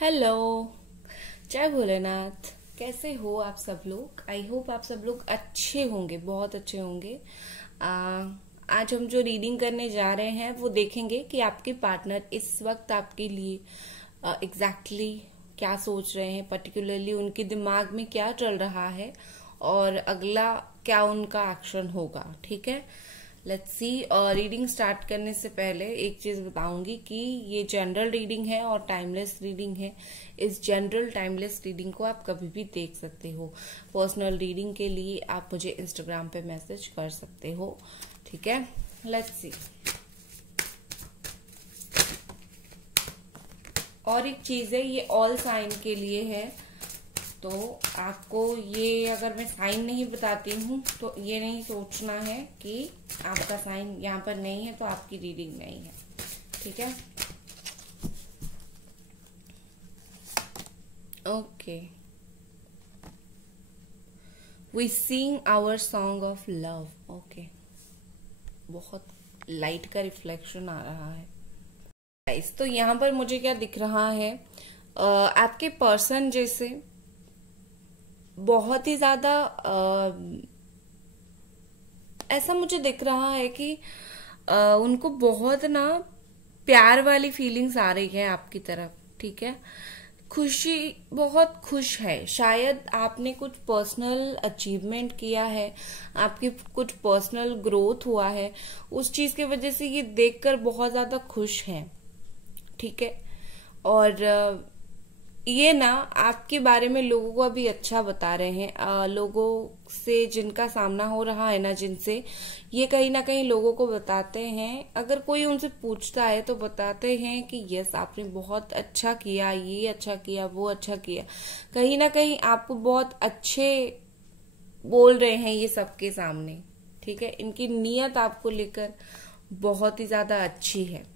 Hello. जय भोलेनाथ। कैसे हो आप सब लोग? आई होप आप सब लोग अच्छे होंगे, बहुत अच्छे होंगे। आज हम जो रीडिंग करने जा रहे हैं वो देखेंगे कि आपके पार्टनर इस वक्त आपके लिए एग्जैक्टली क्या सोच रहे हैं, पर्टिकुलरली उनके दिमाग में क्या चल रहा है और अगला क्या उनका एक्शन होगा। ठीक है, लेट्स सी। रीडिंग स्टार्ट करने से पहले एक चीज बताऊंगी कि ये जनरल रीडिंग है और टाइमलेस रीडिंग है। इस जनरल टाइमलेस रीडिंग को आप कभी भी देख सकते हो। पर्सनल रीडिंग के लिए आप मुझे इंस्टाग्राम पे मैसेज कर सकते हो। ठीक है, लेट्स सी। और एक चीज है, ये ऑल साइन के लिए है, तो आपको ये अगर मैं साइन नहीं बताती हूँ तो ये नहीं सोचना है कि आपका साइन यहाँ पर नहीं है तो आपकी रीडिंग नहीं है। ठीक है, okay. We sing our song of love. Okay, बहुत लाइट का रिफ्लेक्शन आ रहा है गाइस। तो यहाँ पर मुझे क्या दिख रहा है, आपके पर्सन जैसे बहुत ही ज्यादा ऐसा मुझे दिख रहा है कि उनको बहुत ना प्यार वाली फीलिंग्स आ रही है आपकी तरफ। ठीक है, खुशी, बहुत खुश है। शायद आपने कुछ पर्सनल अचीवमेंट किया है, आपकी कुछ पर्सनल ग्रोथ हुआ है, उस चीज की वजह से ये देखकर बहुत ज्यादा खुश है। ठीक है, और ये ना आपके बारे में लोगों को अभी अच्छा बता रहे हैं। लोगों से जिनका सामना हो रहा है ना, जिनसे ये कहीं ना कहीं लोगों को बताते हैं, अगर कोई उनसे पूछता है तो बताते हैं कि यस आपने बहुत अच्छा किया, ये अच्छा किया, वो अच्छा किया। कहीं ना कहीं आपको बहुत अच्छे बोल रहे हैं ये सबके सामने। ठीक है, इनकी नीयत आपको लेकर बहुत ही ज्यादा अच्छी है।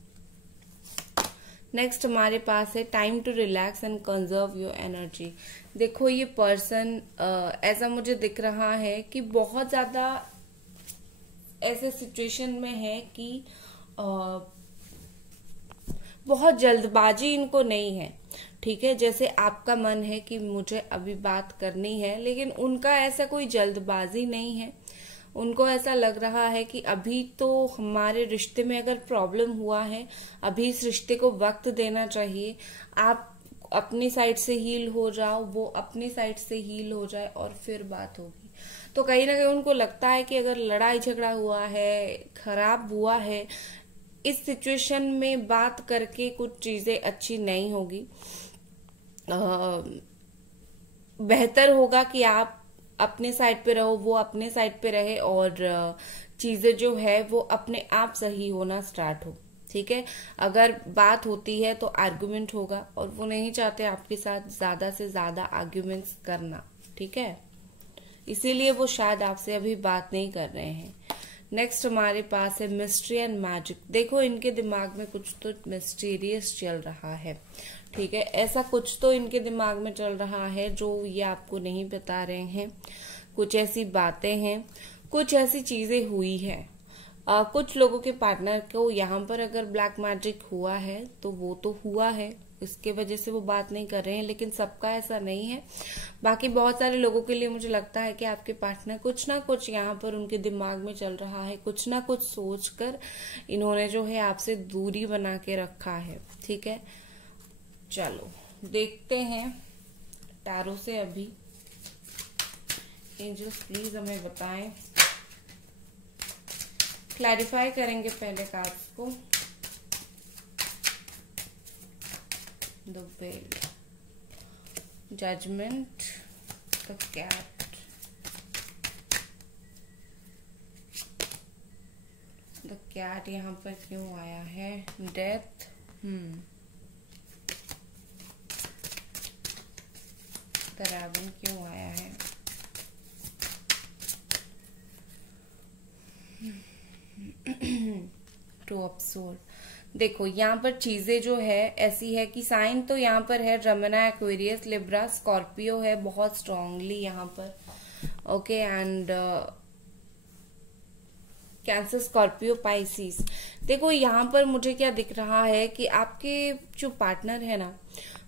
नेक्स्ट हमारे पास है time to relax and conserve your energy. देखो ये पर्सन ऐसा मुझे दिख रहा है कि बहुत ज्यादा ऐसे सिचुएशन में है कि बहुत जल्दबाजी इनको नहीं है। ठीक है, जैसे आपका मन है कि मुझे अभी बात करनी है, लेकिन उनका ऐसा कोई जल्दबाजी नहीं है। उनको ऐसा लग रहा है कि अभी तो हमारे रिश्ते में अगर प्रॉब्लम हुआ है, अभी इस रिश्ते को वक्त देना चाहिए। आप अपनी साइड से हील हो जाओ, वो अपनी साइड से हील हो जाए और फिर बात होगी। तो कहीं ना कहीं उनको लगता है कि अगर लड़ाई झगड़ा हुआ है, खराब हुआ है, इस सिचुएशन में बात करके कुछ चीजें अच्छी नहीं होगी। बेहतर होगा कि आप अपने साइड पे रहो, वो अपने साइड पे रहे और चीजें जो है वो अपने आप सही होना स्टार्ट हो। ठीक है, अगर बात होती है तो आर्गुमेंट होगा और वो नहीं चाहते आपके साथ ज्यादा से ज्यादा आर्गुमेंट्स करना। ठीक है, इसीलिए वो शायद आपसे अभी बात नहीं कर रहे हैं। नेक्स्ट हमारे पास है मिस्ट्री एंड मैजिक। देखो इनके दिमाग में कुछ तो मिस्टीरियस चल रहा है। ठीक है, ऐसा कुछ तो इनके दिमाग में चल रहा है जो ये आपको नहीं बता रहे हैं। कुछ ऐसी बातें हैं, कुछ ऐसी चीजें हुई है। कुछ लोगों के पार्टनर को यहाँ पर अगर ब्लैक मैजिक हुआ है तो वो तो हुआ है, इसके वजह से वो बात नहीं कर रहे हैं, लेकिन सबका ऐसा नहीं है। बाकी बहुत सारे लोगों के लिए मुझे लगता है कि आपके पार्टनर कुछ ना कुछ यहाँ पर उनके दिमाग में चल रहा है, कुछ ना कुछ सोचकर इन्होंने जो है आपसे दूरी बना के रखा है। ठीक है, चलो देखते हैं टैरो से। अभी एंजल्स प्लीज हमें बताएं, क्लैरिफाई करेंगे पहले कार्ड्स को। The bell, judgement, the cat, the cat यहाँ पर क्यों आया है, डेथ, द रैवन क्यों आया है, टू ऑफ सोर्ड। देखो यहाँ पर चीजें जो है ऐसी है कि साइन तो यहाँ पर है जमिनी, एक्वेरियस, लिब्रा, स्कॉर्पियो है बहुत स्ट्रांगली यहाँ पर। Okay, and cancer, Scorpio, Pisces. देखो यहाँ पर मुझे क्या दिख रहा है कि आपके जो पार्टनर है ना,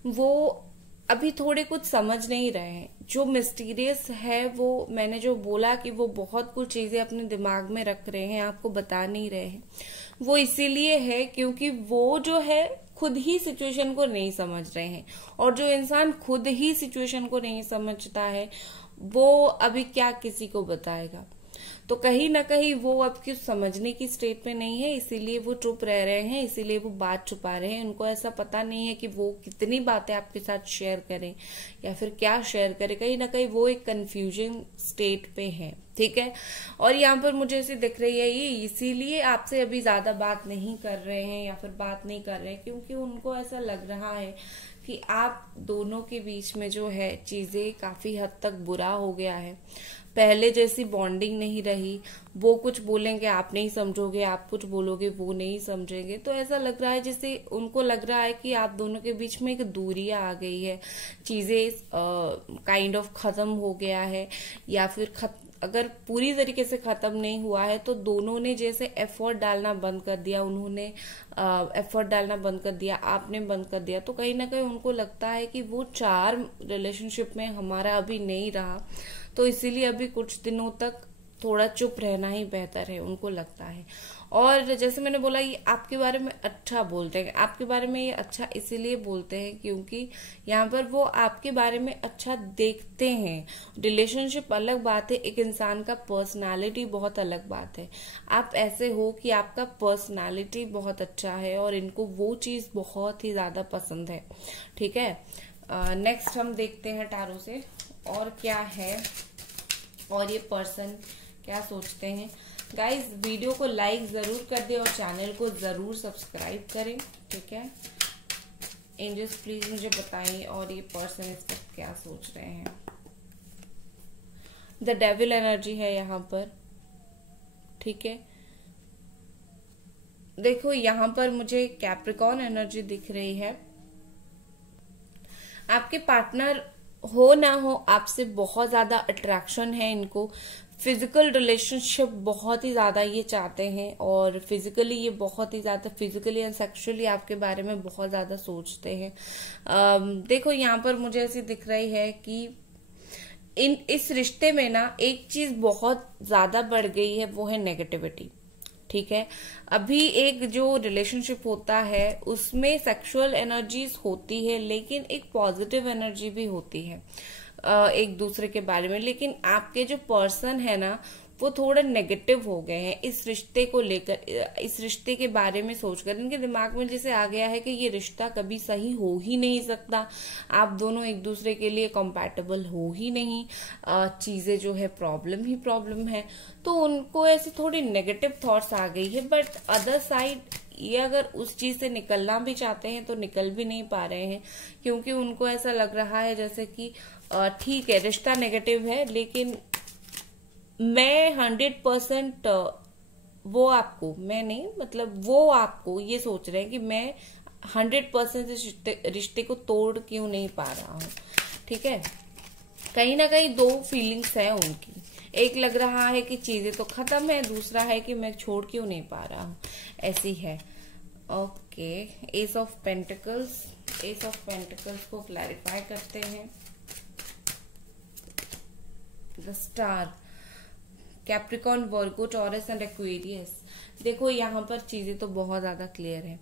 वो अभी थोड़े कुछ समझ नहीं रहे हैं। जो मिस्टीरियस है, वो मैंने जो बोला कि वो बहुत कुछ चीजें अपने दिमाग में रख रहे हैं, आपको बता नहीं रहे हैं। वो इसीलिए है क्योंकि वो जो है खुद ही सिचुएशन को नहीं समझ रहे हैं, और जो इंसान खुद ही सिचुएशन को नहीं समझता है वो अभी क्या किसी को बताएगा। तो कहीं ना कहीं वो अब कुछ समझने की स्टेट में नहीं है, इसीलिए वो चुप रह रहे हैं, इसीलिए वो बात छुपा रहे हैं। उनको ऐसा पता नहीं है कि वो कितनी बातें आपके साथ शेयर करें या फिर क्या शेयर करें। कहीं ना कहीं वो एक कंफ्यूजन स्टेट पे है, ठीक है। और यहाँ पर मुझे ऐसे दिख रही है ये इसीलिए आपसे अभी ज्यादा बात नहीं कर रहे हैं या फिर बात नहीं कर रहे हैं, क्योंकि उनको ऐसा लग रहा है कि आप दोनों के बीच में जो है चीजें काफी हद तक बुरा हो गया है। पहले जैसी बॉन्डिंग नहीं रही। वो कुछ बोलेंगे आप नहीं समझोगे, आप कुछ बोलोगे वो नहीं समझेंगे। तो ऐसा लग रहा है जैसे उनको लग रहा है कि आप दोनों के बीच में एक दूरी आ गई है, चीजें काइंड ऑफ खत्म हो गया है, या फिर अगर पूरी तरीके से खत्म नहीं हुआ है तो दोनों ने जैसे एफर्ट डालना बंद कर दिया, उन्होंने एफर्ट डालना बंद कर दिया, आपने बंद कर दिया। तो कहीं ना कहीं उनको लगता है कि वो चार्म रिलेशनशिप में हमारा अभी नहीं रहा, तो इसीलिए अभी कुछ दिनों तक थोड़ा चुप रहना ही बेहतर है, उनको लगता है। और जैसे मैंने बोला, ये आपके बारे में अच्छा बोलते हैं। आपके बारे में ये अच्छा इसीलिए बोलते हैं क्योंकि यहाँ पर वो आपके बारे में अच्छा देखते हैं। रिलेशनशिप अलग बात है, एक इंसान का पर्सनालिटी बहुत अलग बात है। आप ऐसे हो कि आपका पर्सनालिटी बहुत अच्छा है और इनको वो चीज बहुत ही ज्यादा पसंद है, ठीक है। नेक्स्ट हम देखते हैं टारो से और क्या है, और ये पर्सन क्या सोचते हैं। गाइस, वीडियो को लाइक जरूर कर दे और चैनल को जरूर सब्सक्राइब करें, ठीक है। एंजल्स प्लीज मुझे बताइए और ये पर्सन इस वक्त क्या सोच रहे हैं। द डेविल एनर्जी है यहाँ पर, ठीक है। देखो यहाँ पर मुझे कैप्रिकॉर्न एनर्जी दिख रही है। आपके पार्टनर हो ना हो, आपसे बहुत ज्यादा अट्रैक्शन है इनको। फिजिकल रिलेशनशिप बहुत ही ज्यादा ये चाहते हैं, और फिजिकली ये बहुत ही ज्यादा फिजिकली एंड सेक्सुअली आपके बारे में बहुत ज्यादा सोचते हैं। देखो यहाँ पर मुझे ऐसी दिख रही है कि इस रिश्ते में ना एक चीज बहुत ज्यादा बढ़ गई है, वो है नेगेटिविटी, ठीक है। अभी एक जो रिलेशनशिप होता है उसमें सेक्सुअल एनर्जीज होती है, लेकिन एक पॉजिटिव एनर्जी भी होती है एक दूसरे के बारे में। लेकिन आपके जो पर्सन है ना, वो थोड़ा नेगेटिव हो गए हैं इस रिश्ते को लेकर, इस रिश्ते के बारे में सोचकर। इनके दिमाग में जैसे आ गया है कि ये रिश्ता कभी सही हो ही नहीं सकता, आप दोनों एक दूसरे के लिए कंपैटिबल हो ही नहीं, चीजें जो है प्रॉब्लम ही प्रॉब्लम है। तो उनको ऐसी थोड़ी नेगेटिव थॉट्स आ गई है। बट अदर साइड ये अगर उस चीज से निकलना भी चाहते हैं तो निकल भी नहीं पा रहे हैं, क्योंकि उनको ऐसा लग रहा है जैसे कि ठीक है रिश्ता नेगेटिव है, लेकिन मैं 100% वो आपको, मैं नहीं मतलब वो आपको ये सोच रहे हैं कि मैं 100% इस रिश्ते को तोड़ क्यों नहीं पा रहा हूँ, ठीक है। कहीं ना कहीं दो फीलिंग्स है उनकी। एक लग रहा है कि चीजें तो खत्म है, दूसरा है कि मैं छोड़ क्यों नहीं पा रहा हूँ, ऐसी है। Okay, S of pentacles. S of pentacles को क्लैरिफाई करते हैं। The star, Capricorn, Virgo, taurus and Aquarius. देखो यहाँ पर चीजें तो बहुत ज्यादा क्लियर है।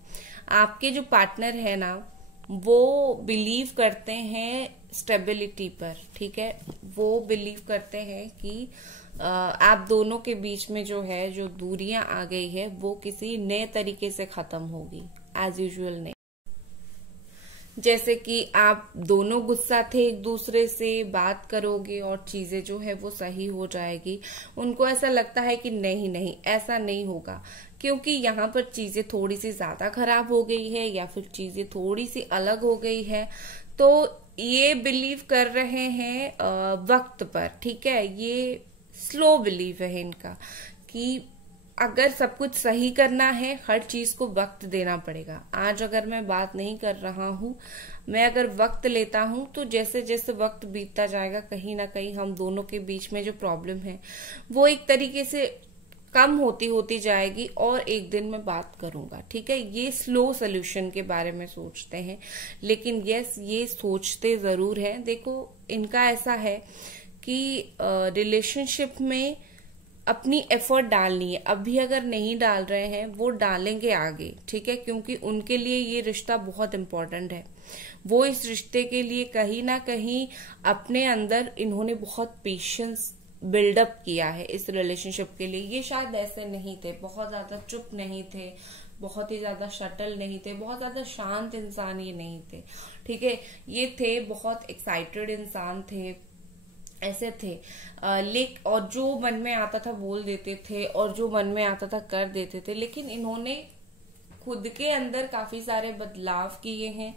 आपके जो पार्टनर है ना, वो बिलीव करते हैं स्टेबिलिटी पर, ठीक है। वो बिलीव करते हैं कि आप दोनों के बीच में जो है, जो दूरियां आ गई है, वो किसी नए तरीके से खत्म होगी, एज यूजुअल नहीं। जैसे कि आप दोनों गुस्सा थे एक दूसरे से, बात करोगे और चीजें जो है वो सही हो जाएगी। उनको ऐसा लगता है कि नहीं नहीं ऐसा नहीं होगा, क्योंकि यहाँ पर चीजें थोड़ी सी ज्यादा खराब हो गई है या फिर चीजें थोड़ी सी अलग हो गई है। तो ये बिलीव कर रहे हैं वक्त पर, ठीक है। ये स्लो बिलीव है इनका कि अगर सब कुछ सही करना है, हर चीज को वक्त देना पड़ेगा। आज अगर मैं बात नहीं कर रहा हूँ, मैं अगर वक्त लेता हूँ, तो जैसे जैसे वक्त बीतता जाएगा, कहीं ना कहीं हम दोनों के बीच में जो प्रॉब्लम है वो एक तरीके से कम होती होती जाएगी और एक दिन मैं बात करूंगा, ठीक है। ये स्लो सोल्यूशन के बारे में सोचते हैं, लेकिन यस ये सोचते जरूर हैं। देखो इनका ऐसा है कि रिलेशनशिप में अपनी एफर्ट डालनी है, अभी अगर नहीं डाल रहे हैं वो डालेंगे आगे, ठीक है, क्योंकि उनके लिए ये रिश्ता बहुत इंपॉर्टेंट है। वो इस रिश्ते के लिए कहीं ना कहीं अपने अंदर इन्होंने बहुत पेशेंस बिल्डअप किया है इस रिलेशनशिप के लिए। ये शायद ऐसे नहीं थे, बहुत ज्यादा चुप नहीं थे, बहुत ही ज्यादा शटल नहीं थे, बहुत ज्यादा शांत इंसान ये नहीं थे, ठीक है। ये थे बहुत एक्साइटेड इंसान थे, ऐसे थे। और जो मन में आता था बोल देते थे और जो मन में आता था कर देते थे, लेकिन इन्होंने खुद के अंदर काफी सारे बदलाव किए हैं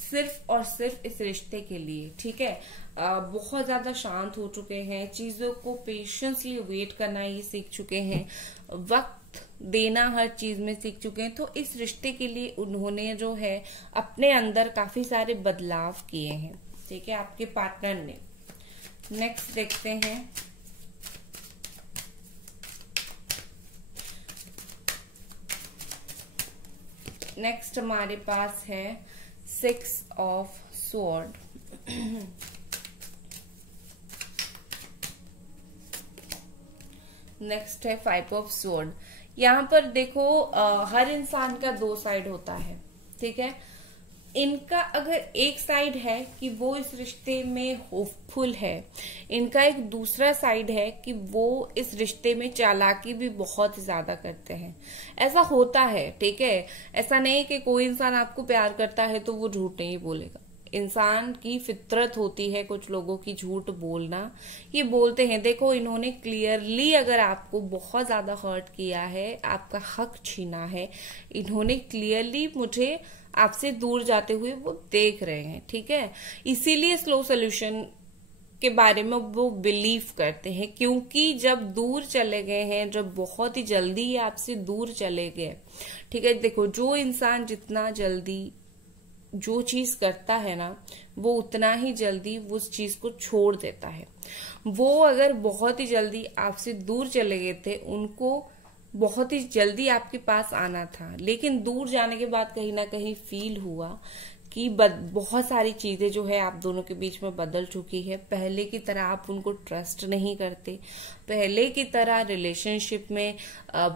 सिर्फ और सिर्फ इस रिश्ते के लिए, ठीक है। बहुत ज्यादा शांत हो चुके हैं, चीजों को पेशेंसली वेट करना ये सीख चुके हैं, वक्त देना हर चीज में सीख चुके हैं। तो इस रिश्ते के लिए उन्होंने जो है अपने अंदर काफी सारे बदलाव किए हैं, ठीक है, आपके पार्टनर ने। नेक्स्ट देखते हैं, नेक्स्ट हमारे पास है 6 ऑफ स्वॉर्ड। नेक्स्ट है 5 ऑफ स्वॉर्ड। यहाँ पर देखो हर इंसान का 2 साइड होता है, ठीक है। इनका अगर एक साइड है कि वो इस रिश्ते में होपफुल है, इनका एक दूसरा साइड है कि वो इस रिश्ते में चालाकी भी बहुत ज्यादा करते हैं। ऐसा होता है, ठीक है। ऐसा नहीं कि कोई इंसान आपको प्यार करता है तो वो झूठ नहीं बोलेगा। इंसान की फितरत होती है कुछ लोगों की झूठ बोलना, ये बोलते हैं। देखो इन्होंने क्लियरली अगर आपको बहुत ज्यादा हर्ट किया है, आपका हक छीना है, इन्होंने क्लियरली मुझे आपसे दूर जाते हुए वो देख रहे हैं, ठीक है। इसीलिए स्लो सोल्यूशन के बारे में वो बिलीव करते हैं, क्योंकि जब दूर चले गए हैं, जब बहुत ही जल्दी ये आपसे दूर चले गए, ठीक है। देखो जो इंसान जितना जल्दी जो चीज करता है ना, वो उतना ही जल्दी उस चीज को छोड़ देता है। वो अगर बहुत ही जल्दी आपसे दूर चले गए थे, उनको बहुत ही जल्दी आपके पास आना था, लेकिन दूर जाने के बाद कहीं ना कहीं फील हुआ कि बहुत सारी चीजें जो है आप दोनों के बीच में बदल चुकी है। पहले की तरह आप उनको ट्रस्ट नहीं करते, पहले की तरह रिलेशनशिप में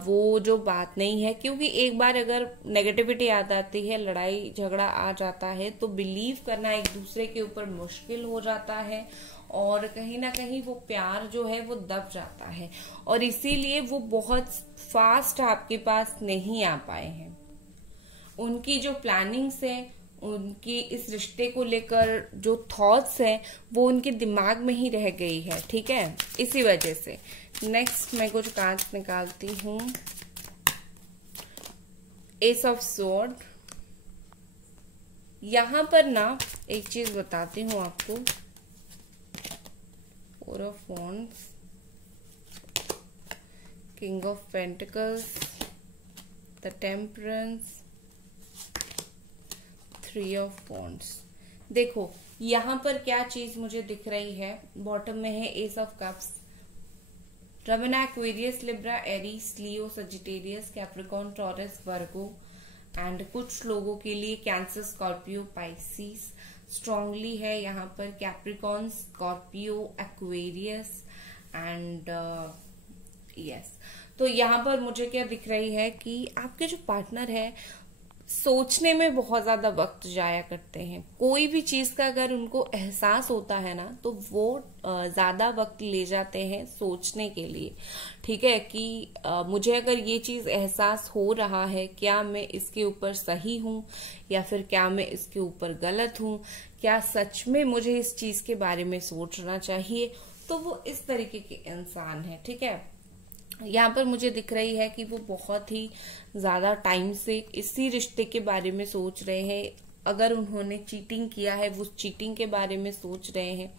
वो जो बात नहीं है, क्योंकि एक बार अगर नेगेटिविटी आ जाती है, लड़ाई झगड़ा आ जाता है, तो बिलीव करना एक दूसरे के ऊपर मुश्किल हो जाता है और कहीं ना कहीं वो प्यार जो है वो दब जाता है, और इसीलिए वो बहुत फास्ट आपके पास नहीं आ पाए हैं। उनकी जो प्लानिंग्स है, उनकी इस रिश्ते को लेकर जो थॉट्स हैं, वो उनके दिमाग में ही रह गई है, ठीक है, इसी वजह से। नेक्स्ट मैं कुछ कार्ड्स निकालती हूँ। S of sword. यहां पर ना एक चीज बताती हूँ आपको, 4 of wands, king of pentacles, the temperance, 3 of wands. देखो यहां पर क्या चीज मुझे दिख रही है, बॉटम में है ace of cups. Ramana, Aquarius, Libra, Aries, Leo, Sagittarius, Capricorn, Taurus, Virgo and कुछ लोगों के लिए कैंसर, स्कॉर्पियो, पाइसिस स्ट्रांगली है यहाँ पर। Capricorn, Scorpio, Aquarius and yes. तो यहाँ पर मुझे क्या दिख रही है कि आपके जो पार्टनर है सोचने में बहुत ज्यादा वक्त जाया करते हैं। कोई भी चीज का अगर उनको एहसास होता है ना, तो वो ज्यादा वक्त ले जाते हैं सोचने के लिए, ठीक है, कि मुझे अगर ये चीज एहसास हो रहा है, क्या मैं इसके ऊपर सही हूं या फिर क्या मैं इसके ऊपर गलत हूं, क्या सच में मुझे इस चीज के बारे में सोचना चाहिए। तो वो इस तरीके के इंसान है, ठीक है। यहाँ पर मुझे दिख रही है कि वो बहुत ही ज्यादा टाइम से इसी रिश्ते के बारे में सोच रहे हैं। अगर उन्होंने चीटिंग किया है, वो चीटिंग के बारे में सोच रहे हैं।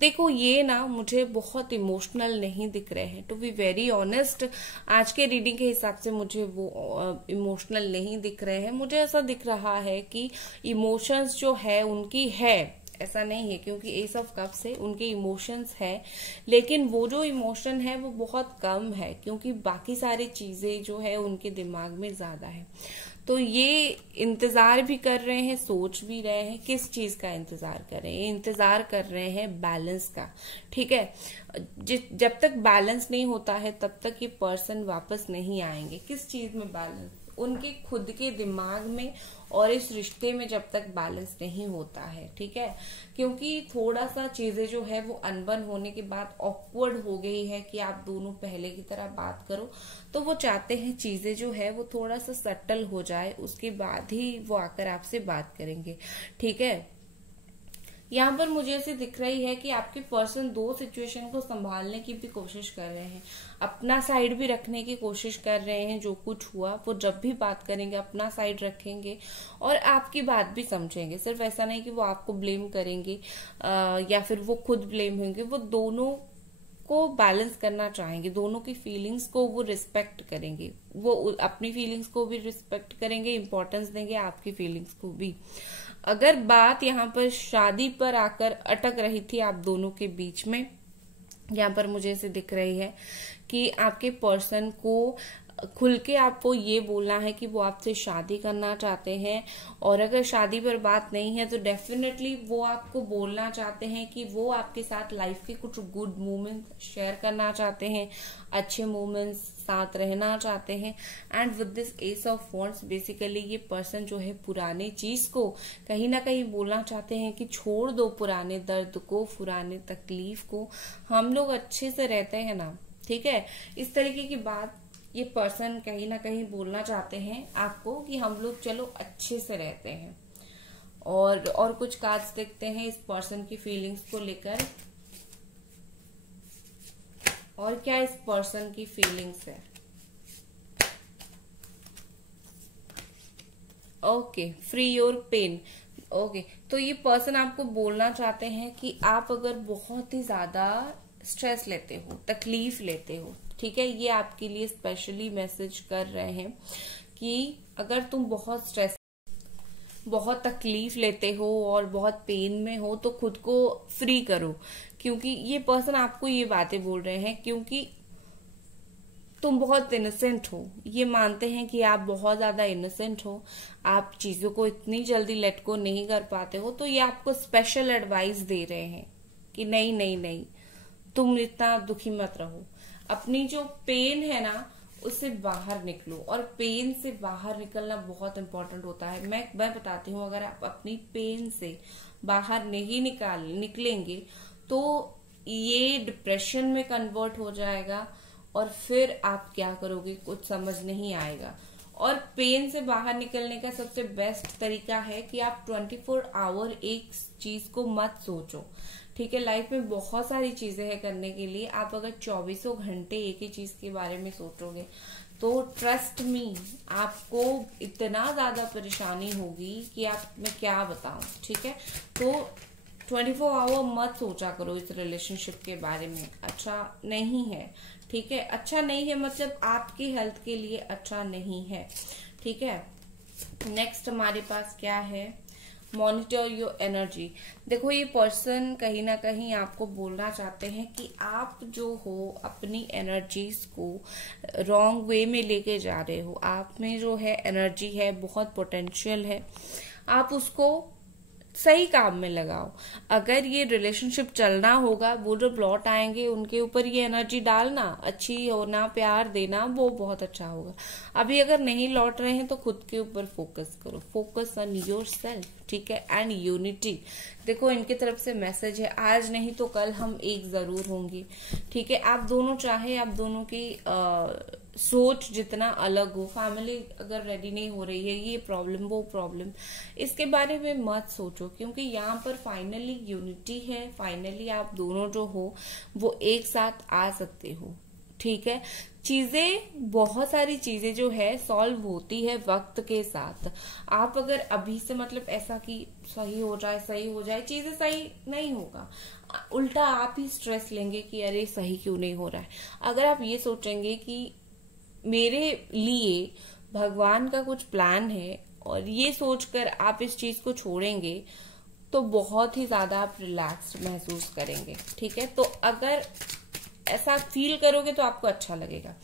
देखो ये ना मुझे बहुत इमोशनल नहीं दिख रहे हैं, टू बी वेरी ऑनेस्ट। आज के रीडिंग के हिसाब से मुझे वो इमोशनल नहीं दिख रहे हैं। मुझे ऐसा दिख रहा है कि इमोशंस जो है उनकी है, ऐसा नहीं है, क्योंकि एस ऑफ कप्स है, उनके इमोशंस है, लेकिन वो जो इमोशन है वो बहुत कम है, क्योंकि बाकी सारी चीजें जो है उनके दिमाग में ज्यादा है। तो ये इंतजार भी कर रहे हैं, सोच भी रहे हैं। किस चीज का इंतजार कर रहे हैं? इंतजार कर रहे हैं बैलेंस का। ठीक है, जब तक बैलेंस नहीं होता है तब तक ये पर्सन वापस नहीं आएंगे। किस चीज में बैलेंस? उनके खुद के दिमाग में और इस रिश्ते में जब तक बैलेंस नहीं होता है। ठीक है, क्योंकि थोड़ा सा चीजें जो है वो अनबन होने के बाद ऑकवर्ड हो गई है कि आप दोनों पहले की तरह बात करो, तो वो चाहते हैं चीजें जो है वो थोड़ा सा सटल हो जाए, उसके बाद ही वो आकर आपसे बात करेंगे। ठीक है, यहाँ पर मुझे ऐसे दिख रही है कि आपके पर्सन दो सिचुएशन को संभालने की भी कोशिश कर रहे हैं, अपना साइड भी रखने की कोशिश कर रहे हैं। जो कुछ हुआ वो जब भी बात करेंगे अपना साइड रखेंगे और आपकी बात भी समझेंगे। सिर्फ ऐसा नहीं कि वो आपको ब्लेम करेंगे या फिर वो खुद ब्लेम होंगे, वो दोनों को बैलेंस करना चाहेंगे, दोनों की फीलिंग्स को वो रिस्पेक्ट करेंगे, वो अपनी फीलिंग्स को भी रिस्पेक्ट करेंगे, इंपॉर्टेंस देंगे आपकी फीलिंग्स को भी। अगर बात यहाँ पर शादी पर आकर अटक रही थी आप दोनों के बीच में, यहाँ पर मुझे ऐसे दिख रही है कि आपके पर्सन को खुल के आपको ये बोलना है कि वो आपसे शादी करना चाहते हैं, और अगर शादी पर बात नहीं है तो डेफिनेटली वो आपको बोलना चाहते हैं कि वो आपके साथ लाइफ के कुछ गुड मोमेंट्स शेयर करना चाहते हैं, अच्छे मोमेंट्स साथ रहना चाहते हैं। And with this S of wands basically ये पर्सन जो है पुराने चीज को कहीं ना कहीं बोलना चाहते हैं कि छोड़ दो पुराने दर्द को, पुराने तकलीफ को, हम लोग अच्छे से रहते हैं ना। ठीक है, इस तरीके की बात ये पर्सन कहीं ना कहीं बोलना चाहते हैं आपको कि हम लोग चलो अच्छे से रहते हैं। और कुछ कार्ड्स देखते हैं इस पर्सन की फीलिंग्स को लेकर, और क्या इस पर्सन की फीलिंग्स है। Okay, free your pain. Okay, तो ये पर्सन आपको बोलना चाहते हैं कि आप अगर बहुत ही ज्यादा स्ट्रेस लेते हो, तकलीफ लेते हो, ठीक है, ये आपके लिए स्पेशली मैसेज कर रहे हैं कि अगर तुम बहुत स्ट्रेस, बहुत तकलीफ लेते हो और बहुत पेन में हो तो खुद को फ्री करो। क्योंकि ये पर्सन आपको ये बातें बोल रहे हैं क्योंकि तुम बहुत इनोसेंट हो, ये मानते हैं कि आप बहुत ज्यादा इनोसेंट हो, आप चीजों को इतनी जल्दी लेट को नहीं कर पाते हो, तो ये आपको स्पेशल एडवाइस दे रहे हैं कि नहीं नहीं नहीं, तुम इतना दुखी मत रहो, अपनी जो पेन है ना उससे बाहर निकलो। और पेन से बाहर निकलना बहुत इंपॉर्टेंट होता है। मैं बताती हूँ, अगर आप अपनी पेन से बाहर नहीं निकलेंगे तो ये डिप्रेशन में कन्वर्ट हो जाएगा और फिर आप क्या करोगे कुछ समझ नहीं आएगा। और पेन से बाहर निकलने का सबसे बेस्ट तरीका है कि आप 24 आवर एक चीज को मत सोचो। ठीक है, लाइफ में बहुत सारी चीजें हैं करने के लिए, आप अगर 24 घंटे एक ही चीज के बारे में सोचोगे तो ट्रस्ट मी आपको इतना ज्यादा परेशानी होगी कि आप, मैं क्या बताऊं। ठीक है, तो 24 आवर मत सोचा करो इस रिलेशनशिप के बारे में, अच्छा नहीं है। ठीक है, अच्छा नहीं है मतलब आपकी हेल्थ के लिए अच्छा नहीं है। ठीक है, नेक्स्ट हमारे पास क्या है, मॉनिटर योर एनर्जी। देखो ये पर्सन कहीं ना कहीं आपको बोलना चाहते हैं कि आप जो हो अपनी एनर्जीज को रॉन्ग वे में लेके जा रहे हो। आप में जो है एनर्जी है, बहुत पोटेंशियल है, आप उसको सही काम में लगाओ। अगर ये रिलेशनशिप चलना होगा, वो जो लौट आएंगे उनके ऊपर ये एनर्जी डालना, अच्छी होना, प्यार देना, वो बहुत अच्छा होगा। अभी अगर नहीं लौट रहे हैं तो खुद के ऊपर फोकस करो, फोकस ऑन योर सेल्फ। ठीक है, एंड यूनिटी। देखो इनकी तरफ से मैसेज है, आज नहीं तो कल हम एक जरूर होंगे। ठीक है, आप दोनों चाहे आप दोनों की सोच जितना अलग हो, फैमिली अगर रेडी नहीं हो रही है, ये प्रॉब्लम वो प्रॉब्लम, इसके बारे में मत सोचो, क्योंकि यहाँ पर फाइनली यूनिटी है। फाइनली आप दोनों जो हो वो एक साथ आ सकते हो। ठीक है, चीजें, बहुत सारी चीजें जो है सॉल्व होती है वक्त के साथ। आप अगर अभी से मतलब ऐसा कि सही हो जाए, चीजें सही नहीं होगा, उल्टा आप ही स्ट्रेस लेंगे कि अरे सही क्यों नहीं हो रहा है। अगर आप ये सोचेंगे कि मेरे लिए भगवान का कुछ प्लान है और ये सोचकर आप इस चीज को छोड़ेंगे, तो बहुत ही ज्यादा आप रिलैक्स्ड महसूस करेंगे। ठीक है, तो अगर ऐसा फील करोगे तो आपको अच्छा लगेगा।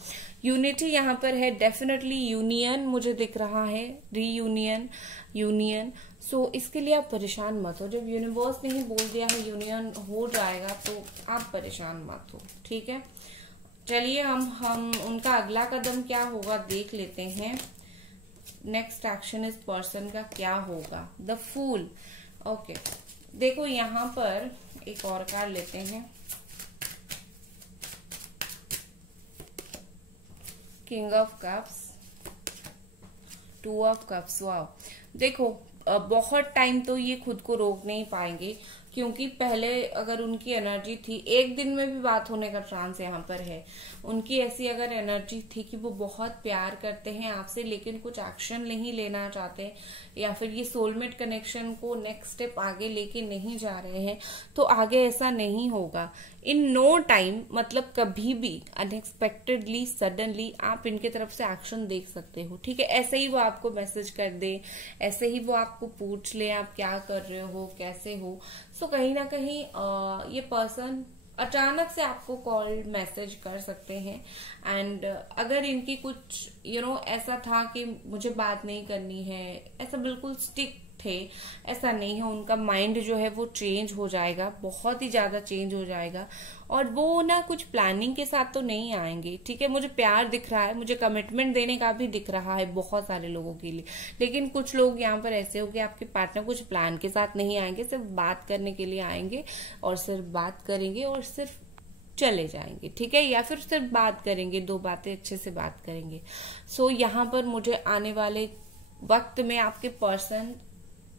यूनिटी यहाँ पर है, डेफिनेटली यूनियन मुझे दिख रहा है, रीयूनियन, यूनियन। सो इसके लिए आप परेशान मत हो। जब यूनिवर्स ने ही बोल दिया है यूनियन हो जाएगा तो आप परेशान मत हो। ठीक है, चलिए हम उनका अगला कदम क्या होगा देख लेते हैं। नेक्स्ट एक्शन इस पर्सन का क्या होगा। The fool. ओके, देखो यहाँ पर एक और कार्ड लेते हैं। King of cups, two of cups. Wow, देखो बहुत टाइम तो ये खुद को रोक नहीं पाएंगे, क्योंकि पहले अगर उनकी एनर्जी थी, एक दिन में भी बात होने का चांस यहाँ पर है। उनकी ऐसी अगर एनर्जी थी कि वो बहुत प्यार करते हैं आपसे, लेकिन कुछ एक्शन नहीं लेना चाहते, या फिर ये सोलमेट कनेक्शन को नेक्स्ट स्टेप आगे लेके नहीं जा रहे हैं, तो आगे ऐसा नहीं होगा। इन नो टाइम, मतलब कभी भी अनएक्सपेक्टेडली सडनली आप इनके तरफ से एक्शन देख सकते हो। ठीक है, ऐसे ही वो आपको मैसेज कर दे, ऐसे ही वो आपको पूछ ले आप क्या कर रहे हो, कैसे हो। सो कहीं ना कहीं ये पर्सन अचानक से आपको कॉल मैसेज कर सकते हैं। एंड अगर इनकी कुछ ऐसा था कि मुझे बात नहीं करनी है, ऐसा बिल्कुल स्टिक थे, ऐसा नहीं है। उनका माइंड जो है वो चेंज हो जाएगा, बहुत ही ज्यादा चेंज हो जाएगा। और वो ना कुछ प्लानिंग के साथ तो नहीं आएंगे। ठीक है, मुझे प्यार दिख रहा है, मुझे कमिटमेंट देने का भी दिख रहा है बहुत सारे लोगों के लिए, लेकिन कुछ लोग यहाँ पर ऐसे हो कि आपके पार्टनर कुछ प्लान के साथ नहीं आएंगे, सिर्फ बात करने के लिए आएंगे और सिर्फ बात करेंगे और सिर्फ चले जाएंगे। ठीक है, या फिर सिर्फ बात करेंगे, दो बातें अच्छे से बात करेंगे। सो यहाँ पर मुझे आने वाले वक्त में आपके पर्सन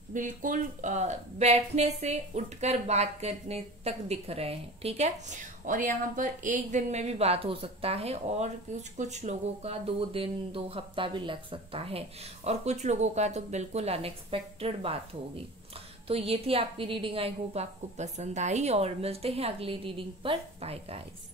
बिल्कुल बैठने से उठकर बात करने तक दिख रहे हैं। ठीक है, और यहाँ पर एक दिन में भी बात हो सकता है, और कुछ लोगों का 2 दिन 2 हफ्ता भी लग सकता है, और कुछ लोगों का तो बिल्कुल अनएक्सपेक्टेड बात होगी। तो ये थी आपकी रीडिंग। आई होप आपको पसंद आई, और मिलते हैं अगली रीडिंग पर। Bye guys.